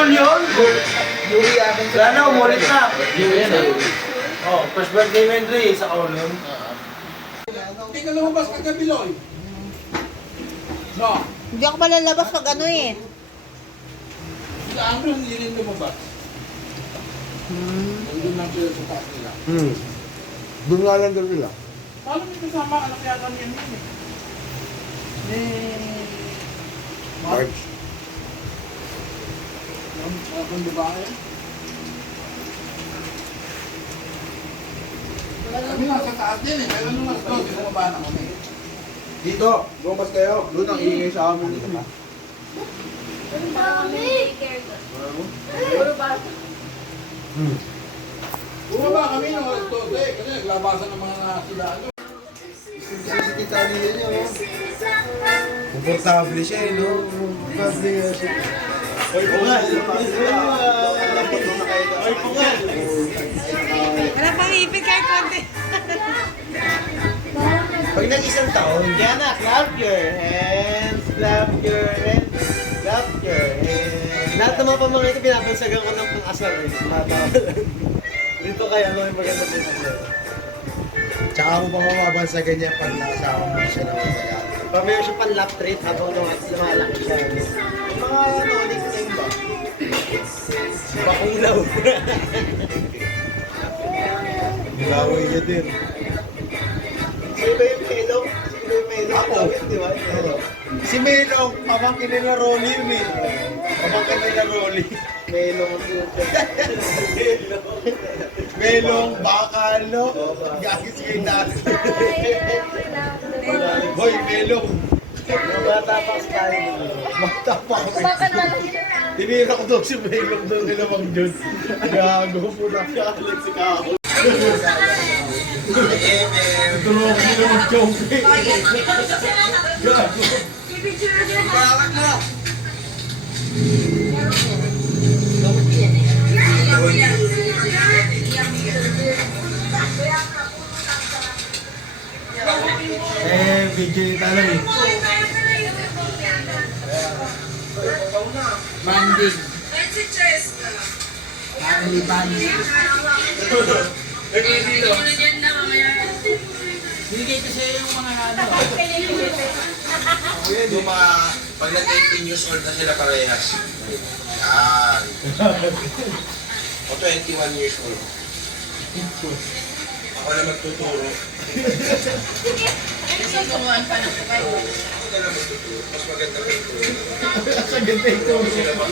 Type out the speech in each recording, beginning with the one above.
School yun? Yuri akin Wala na, umulit na. Oh, first birthday mo Andre, sa Kaulon. Hindi ka lumabas kagabi, Loy. No. Hindi ako malalabas pag ano eh. Sa amin, hindi rin lumabas. Nandun lang sila sa taas nila. Doon nga lang doon sila. Paano may kasama anak yata niya yun eh? March. Ang babae. Kami nasa taas din eh. Pero nung mas 12, bumaba na kami. Dito, bumas kayo. Doon ang ingay sa amin. Bumaba kami nung alas 12 kasi naglabasan ng mga nasilaan. Si Tita nila niya, oh. Komportable siya, eh, no? Komportable siya. Oy, pungal! Oy, pungal! Wala pang ipin kahit konti. Pag nag-isang taon, Diana, clap your hands, clap your hands, clap your hands. Lahat ng mga pamangkin ito, pinapansagan ko ng pang-asar eh. Dito kaya ano yung maganda dito. Tsaka mo pa mababansagan niya pag nakasama mo siya ng masaya. Pag mayroon siya pang lap treat habang lumalaki siya. Yung mga ano, nickname ba? Bakulaw. Gawin niya din. Sino ba yung Melong? Sino ba yung Melong? Ako. Di ba? Melong. Si Melong, pamangkin nila Rolly yun eh. Pamangkin nila Rolly. Melong. Melong, bakal, no? Gagis kay Nas. Hoy, Melong. Bata pa kasi tayo. Bata pa ako. Tinira ko daw si Melong doon nila Mang Jun. Gago po na. Kalit si Kako. Tulungan ko nila mag-joke. Gago. Bakit mo? Video yung talo eh. Banding. Family banding. Bigay kasi yung mga ano. Yung mga, pag nag-18 years old na sila parehas. Yan. O 21 years old. Ako na magtuturo. Ako na lang magtuturo. Mas maganda magtuturo. Sa ganda ito. Sila ba?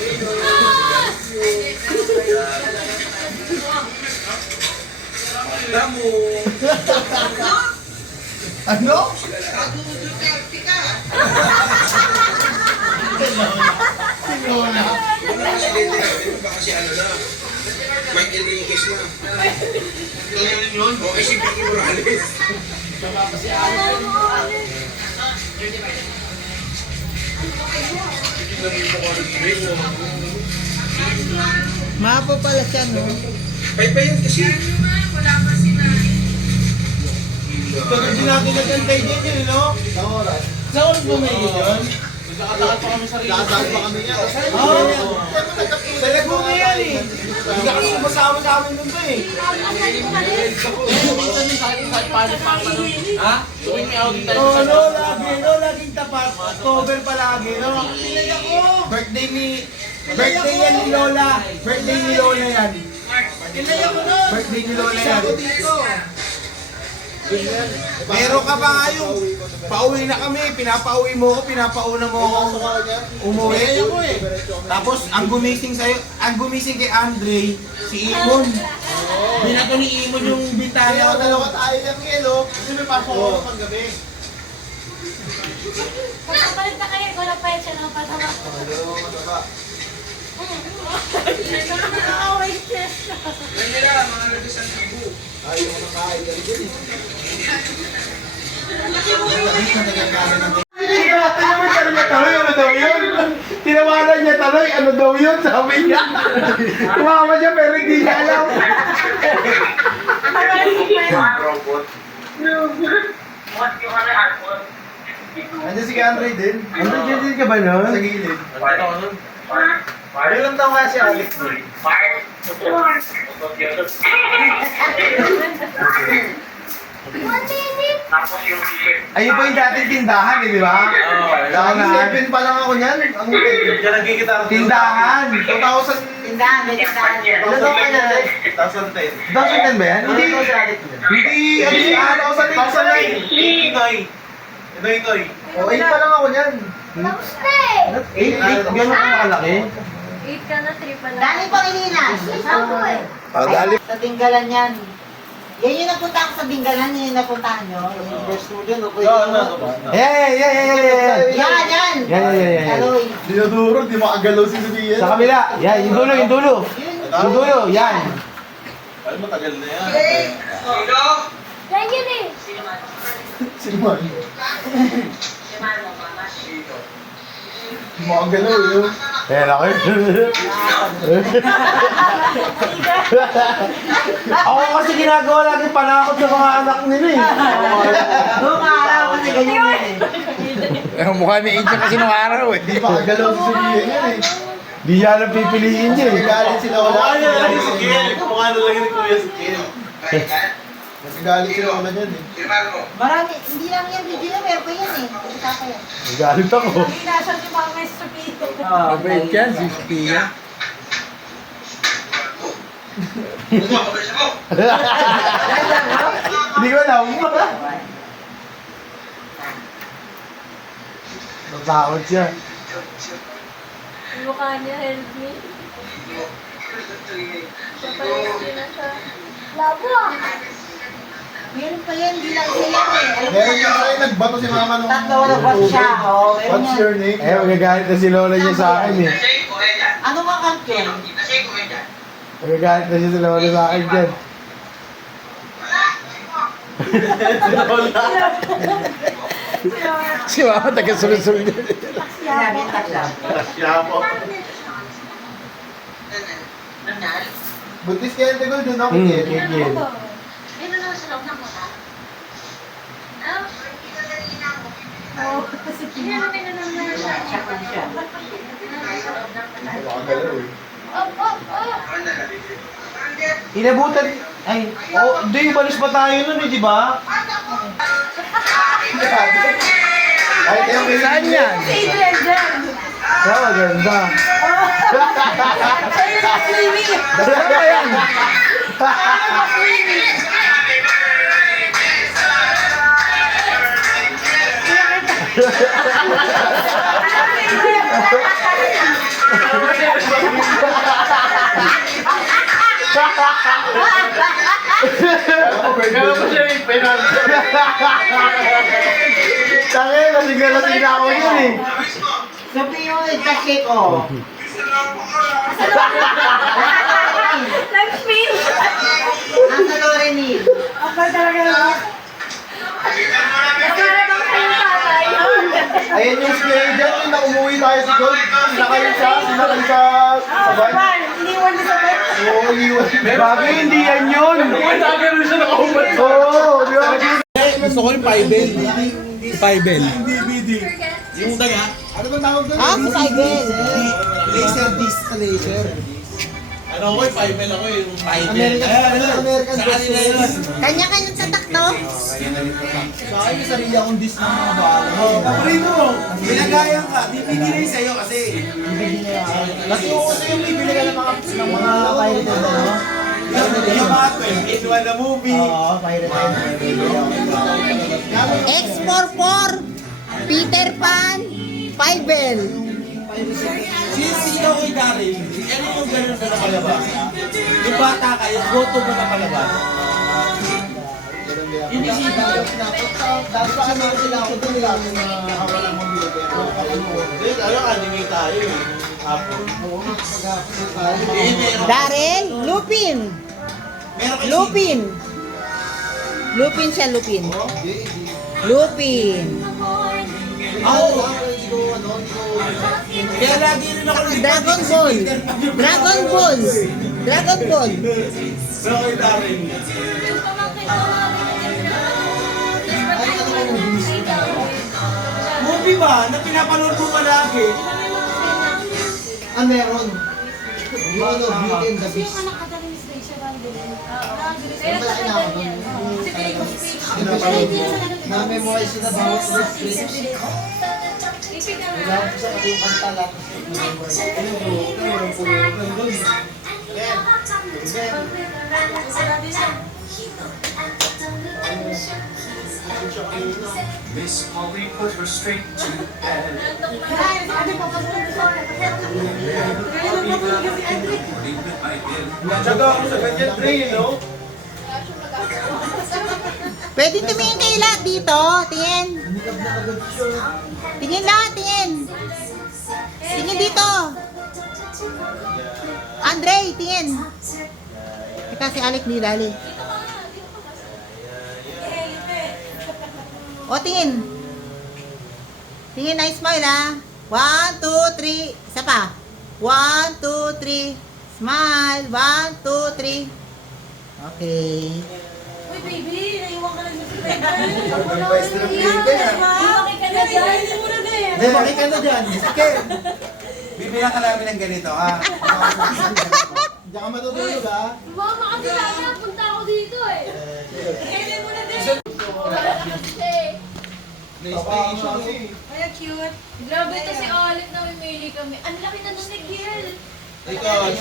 Damo! Ano? Sinona. Ano kasi hindi natin ba kasi ano na? Mike Enriquez na. Ano yun? O kasi Vicky Morales. Mapo pala siya, no? Paypay yun kasi. Pero hindi natin nagantay din yun, no? Sa oras. Sa oras ba may yun? Nagkakatakan pa kami sa rin. Dadaan pa kami niya. Oo. Sa nagpunga yan eh. Hindi ka kasi masama sa amin dun ba eh. Minsan yung sa paano pa pa. Ha? Tuwing may outing tayo Oo, sa no, lagi, no, laging tapat. October palagi, no? Birthday yan ni Lola. Birthday ni Lola yan. Birthday ni Lola yan. Meron ka ba nga yung pauwi na kami, pinapauwi mo ko, pinapauna mo ako umuwi. Tapos ang gumising kay Andre, si Imon. Binato ni Imon yung bintana ko. Dalawa tayo lang yan, no? Kasi may pasok ako pang gabi. Magpapalit na kayo, wala pa yun siya ng patama. Nakakaway siya. Yan nila, mga nagdasan ng buo. Ayaw ko na kain ka rin. Tinawanan niya taloy, ano daw yun? Tinawanan niya taloy, ano daw yun? Sabi niya. Tumama siya pero hindi niya alam. Robot. Andiyan si Andre din. Andre, dyan ka ba nun? Sa gilid. Ilang taon nga si Alex mo? Ayun po yung dating tindahan eh, di ba? Dahil 7 pa lang ako niyan. Ang Diyan nagkikita. Tindahan! 2000... Tindahan, may tindahan yan. Ilan taon ka na? 2010 ba yan? Hindi, hindi, ano si 2009. Inoy. O, 8 pa lang ako niyan. Tapos na eh. 8, gano'n ka nakalaki? 8 ka na, 3 pa lang. Dali pang ilinas. Ako eh. Dali. Sa Dinggalan yan. Yan yung napunta ako sa Dinggalan, yun yung napuntahan nyo. Yung first mo dyan, okay. Yeah. Yan, yan. Yan. Aloy. Dinuduro, di makagalaw si Sophia. Sa kabila. Yan, yung dulo. Yun. Yung dulo, yan. Ay, matagal na yan. Yan yun eh. Sino man? Di makagalaw yun. Ayan ako. Ako kasi ginagawa lagi panakot sa mga anak nila eh. Noong araw kasi ganyan yun eh. Ang mukha ni Angel kasi nung araw eh. Di makagalaw si Sophia yan eh. Di siya alam pipiliin niya eh. Nagalit sila wala. Kumukha na lang ni Kuya si Ken. Nagalit sila wala dyan eh. Marami, hindi lang yan video na, meron pa yan eh. Kita pa yan. Galit ako. Hindi nasa si Mama Estupito. Mabait yan, si Sophia. Hindi ko alam. Natakot siya. Yung mukha niya, help me. Siya pala yung nasa... Labo ah. Meron pa yan, hindi lang isa yan eh. Alam mo, Meron yung sa'yo nagbato si mama nung... tatlo na ba siya? Oh, meron What's yan. your name? Eh, magagalit na si Lola niya sa akin eh. Ano nga kampiyon? Magagalit na si Lola sa akin dyan. Si Mama taga-sulod-sulod. Sinabi yung takla. Siya po. Buntis kaya Tegol doon ako. Hmm, Ken. kikil. Dito na sa loob ng mata. Ah? Oo. Hindi naman pinanamay siya. Siya pa siya. Makagalaw eh. Inabutan. Ay, oh, hindi, balis pa tayo nun eh, di ba? Kahit yung Saan yan? Adrian dyan. Siya, maganda. Saan ba yan? Kaya mo siya yung pinanto. Tangin, lasing na ako yun eh. Sabi yung kasi ko. Nag-feel. Nasa Lorenil. Ako talaga naman. Nagkaroon kayo tatay. Ayun yung scary dyan, yung na umuwi tayo sa Gold. Sinakay sa van. Iniwan niya sa bed. Oo, iwan. Bagay, hindi yan yun. Nagkaroon siya nakaumad. Oo, di ba? Gusto ko yung 5L. 5L. Yung daga. Ano bang tawag doon? Ah, sa Saibel. Laser disc sa laser. Ano ko yung 5L ako yung 5L. American Sa kanila yun. Kanya-kanyang tatak, no? Sa akin yung sarili akong disc ng mga bahala. Paborito mo, ginagayan ka, bibigyan sa'yo kasi. Kasi uso yung bibili ka ng mga pirate na ano? Yung mga 12 in 1 na movie. Oo, pirate X44, Peter Pan, Fivel. Sino kay Daryl, ano yung gano'n na napalabas? Yung bata ka, yung goto mo napalabas. Hindi siya. Dahil sa ano sila ako doon nila yung hawalang mabili. Ano, anime tayo eh. Apo. Daryl, Lupin. Lupin. Lupin siya, Lupin. Lupin. Kaya lagi rin ako Dragon Ball. Dragon Ball. Dragon Ball. So kay Daryl. Yung pamangkin ko nga Movie ba na pinapanood mo palagi? Ah, meron. Yung ano, Beauty and the Kasi yung Beast. anak ka ni Miss Rachel Vandelin. Kaya sa kanya Si Drake Na-memorize ko na bawat script. Ipig ka Wala nga. ko sa yung kanta lahat. Miss Molly put her straight to bed. Morning with my bill. Tsaga ako sa ganyan, Dre, no? Pwede tumingin kayo lahat dito. Tingin. Tingin lahat, tingin. Tingin dito. Andre, tingin. Teka si Alec di dali. O, tingin. Tingin na smile ha. 1, 2, 3. Isa pa. 1, 2, 3. Smile. 1, 2, 3. Okay. Uy, baby, naiwan ka lang sa baby. Nag-advise na ng baby, Lumaki ka na dyan. Hindi mo na din. Lumaki ka na dyan. Sige. Bibilang ka namin ng ganito, ha? Diyan ka matutulog, ha? Mama, kasi sana punta ako dito eh. Kailan mo na din. PlayStation, Ay, cute. Grabe ito si Alec na mimili kami. Ang laki na doon ni Kiel. Ikaw, Ay,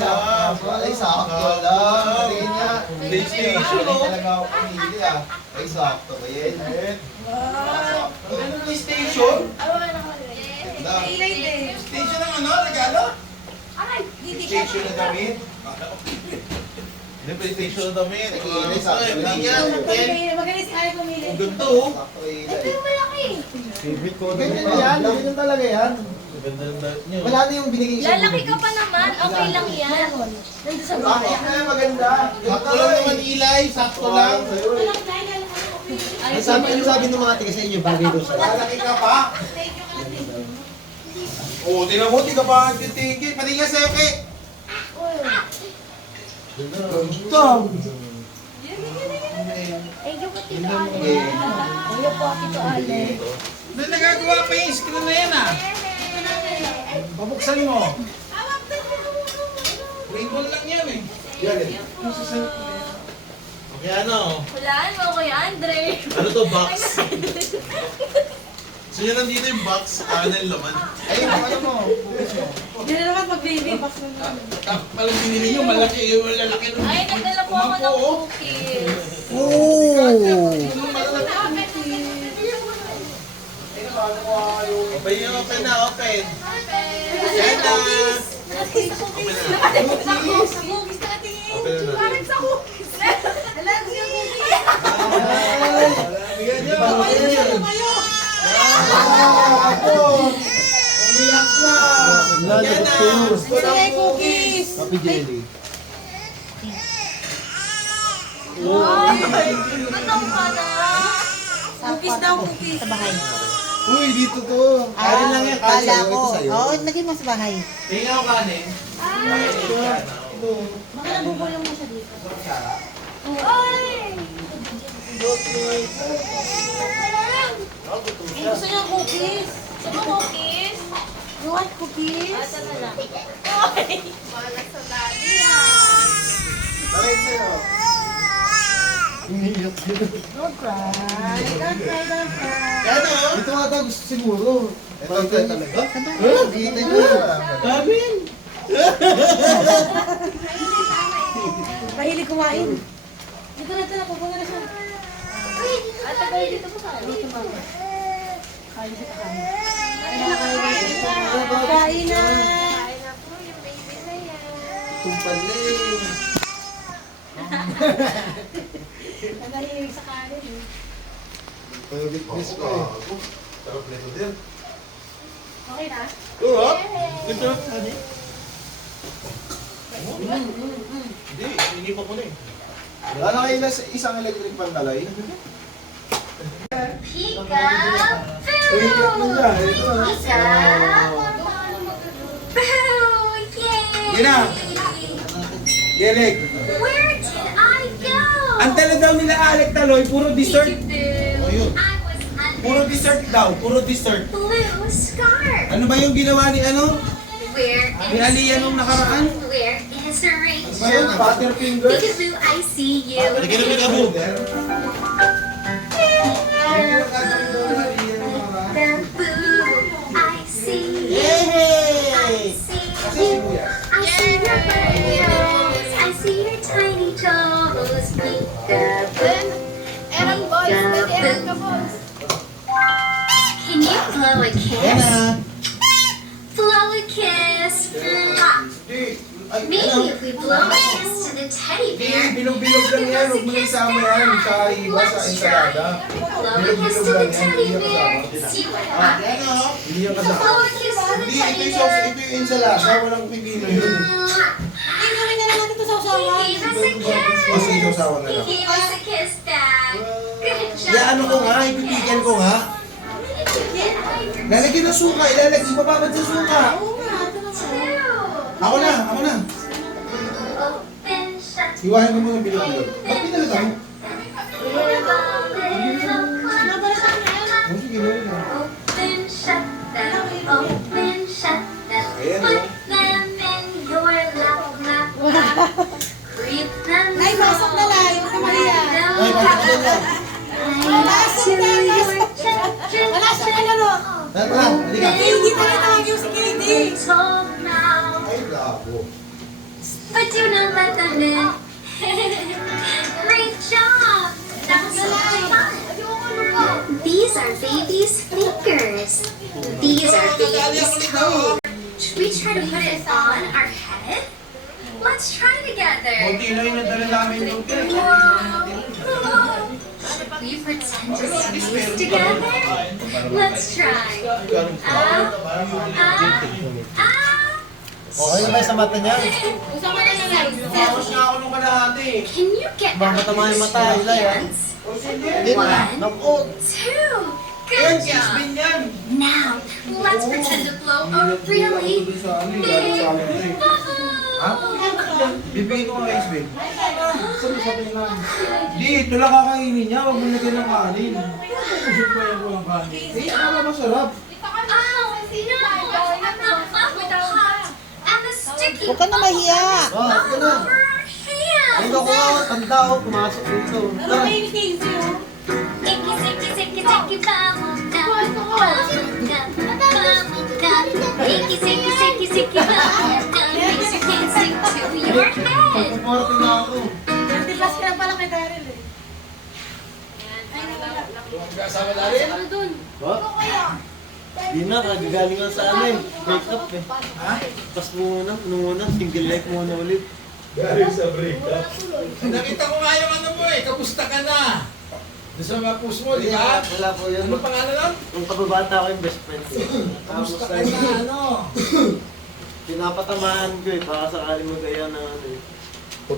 sakto lang. Hindi niya. PlayStation, Hindi oh. talaga ako pumili ah. Ay, sakto. Ayan. Ano PlayStation? Awa na ako. Ilay din. PlayStation ang ano? Regalo? Aray, hindi ka. PlayStation na damit? Hindi, PlayStation na damit. Ay, sakto lang. Hindi yan. Magaling si Alec pumili. Ang ganda, oh. Sakto ilay. Ito yung malaki. Favorite ko. Ganyan na yan. Ganyan talaga yan. Ganda ng damit niyo. Wala na yung binigay sa Lalaki ka pa naman. Okay lang yan. Nandito sa bahay. Ay, maganda. Sakto lang naman, Eli. Sakto lang. Ito lang dahil alam ko. Ano sabi ng mga tiga sa inyo? Bagay doon sa Lalaki ka pa. Thank you, Ate. Oo, tinan mo, di ka pa nagtitigil. Pati nga sa'yo, Kay. Ganda. Thank you po, Tito Ale. Thank you po, Tito Ale. Ano nagagawa pa yung screen na yan, ah? Pabuksan mo. Rainbow lang yan, eh. Okay, ano? Hulaan mo, Kuya Andre. Ano to, box? So yun nandito yung box, ano yung laman? Ay, ano mo? Hindi na naman pag-baby. Palang binili nyo, malaki yung lalaki nun. Ay, nagdala po ako ng cookies. Open yun, open na, open. Yan na. Cookies na tingin. Open na. Parang sa cookies. Alam ko yung cookies. Bigyan nyo. Umiyak na. Yan na. Sige, cookies. Happy Jelly. Ay, gutom ka na. Cookies daw, cookies. Sa bahay. Uy, dito to. Kanin lang yan, kanin. Kala ko. Ito sa'yo. Oo, lagay mo sa bahay. Tingnan ko kanin. Baka nabubulong mo siya dito. Ay! Eh, gusto niya cookies. Gusto mo cookies? You want cookies? Asa na lang. Ay! Wala sa daddy yan. Bakit sa'yo? Don't cry. Don't cry, don't cry. Ano? Ito nga daw gusto siguro. Ito talaga? Kita nyo. Kanin. Mahilig kumain. Dito na, pupunta na siya. Ate, kayo dito po sa dito, mama. Kain siya kakain. Kain na. Kain na po yung baby na yan. Tumpaling. Nanahilig sa kanin eh. Pag-witness ko eh. Sarap nito din. Okay na? Oo, ito. Hindi, hindi pa ko na eh. Wala na kayo na isang electric pan kalay. Pika! Uy, iyak na siya. Ito na. Pika! Boo! Yay! Yun na. Gelek. Where did I go? Ang tala daw nila Alec Taloy, puro dessert. Ayun. I was Puro under dessert daw, puro dessert. blue scarf. Ano ba yung ginawa ni ano? Where May Aliyah nung nakaraan. Where is Rachel? Ayun, Butterfinger. Peekaboo, I see you. Halika na, Peekaboo. Peekaboo, I see you. I Yay! see you. I see your pretty nose. I see your tiny toes. Peekaboo. Peekaboo. Can you blow a Yan kiss? na. Blow a kiss. Maybe if we blow a kiss to the teddy bear, Bilog-bilog lang yan. Huwag mo na isama yan sa iba sa ensalada. blow a kiss to the teddy bear. See what happens. Hindi yan kasama. Blow a kiss to the Hindi, teddy ito bear. yung ensalada. Walang pipino yun. He gave us a kiss. Kasi isasawa na He lang. gave us a kiss back. Good job. Ya ano ko nga, ipipigyan ko nga. Lalagyan ng suka, ilalagay, ibababad sa suka. Ako na. Open, shut. Hiwahin mo muna bilog-bilog. Ba't pinalaga mo? Oh, sige, mo na. Open, shut them. Open, shut them. Ayan, Put oh. them in your lap, lap, lap. Creep them. Nay, pasok na lang. Huwag ka mahiya. Ay, bakit ka na? Pasok na, pasok. Wala siya ka laro. Tara, halika. Hindi pa rin tawag yung si Katie. Ay, bravo. But do not let them in. Great job! That was so much fun. These are baby's fingers. These are baby's toes. Should we try to put it on our head? Let's try together. Konti na yung nadala namin yung Should we pretend to sneeze together? Let's try. Okay ba sa mata niya? Usama na lang. Tapos nga ako nung kalahati. Can you get Baka out matama yung of mata, your Ilay, ah. hands? Hindi na. Naku. 2. Good job. Kismin yan. Now, let's pretend to blow a really big bubble. Bibigay ko ang ice cream. Di, ito lang kakainin niya. Huwag mo lagyan ng kanin. Eh, akala masarap. Oh, no, the bubble popped and the sticky Huwag ka na mahiya. Ah, all ito na. over our hands. Ay, naku, tanda ko. Pumasok dito. Ano ba yung Katie, oh? Icky, sicky, sicky, sicky, bubble gum, bubble gum, bubble gum. Icky, sicky, sicky, sicky, bubble gum makes your hands stick to your head. Pagpuporte na ako. 30 plus ka lang pala kay Daryl, eh. Ay, nawala. Kasama na rin? Ano dun? Ba? Di na, kagagaling lang sa amin. Break up eh. Ha? Pas muna, single leg muna ulit. Galing sa breakup. Nakita ko nga yung ano mo eh, kamusta ka na? Doon sa mga push mo, di ba? Wala po yun. Ano pangalan lang? Nung kababata ko yung best friend ko. Kamusta Tapos ka na ano? pinapatamaan ko eh, baka sakali magaya ng ano eh.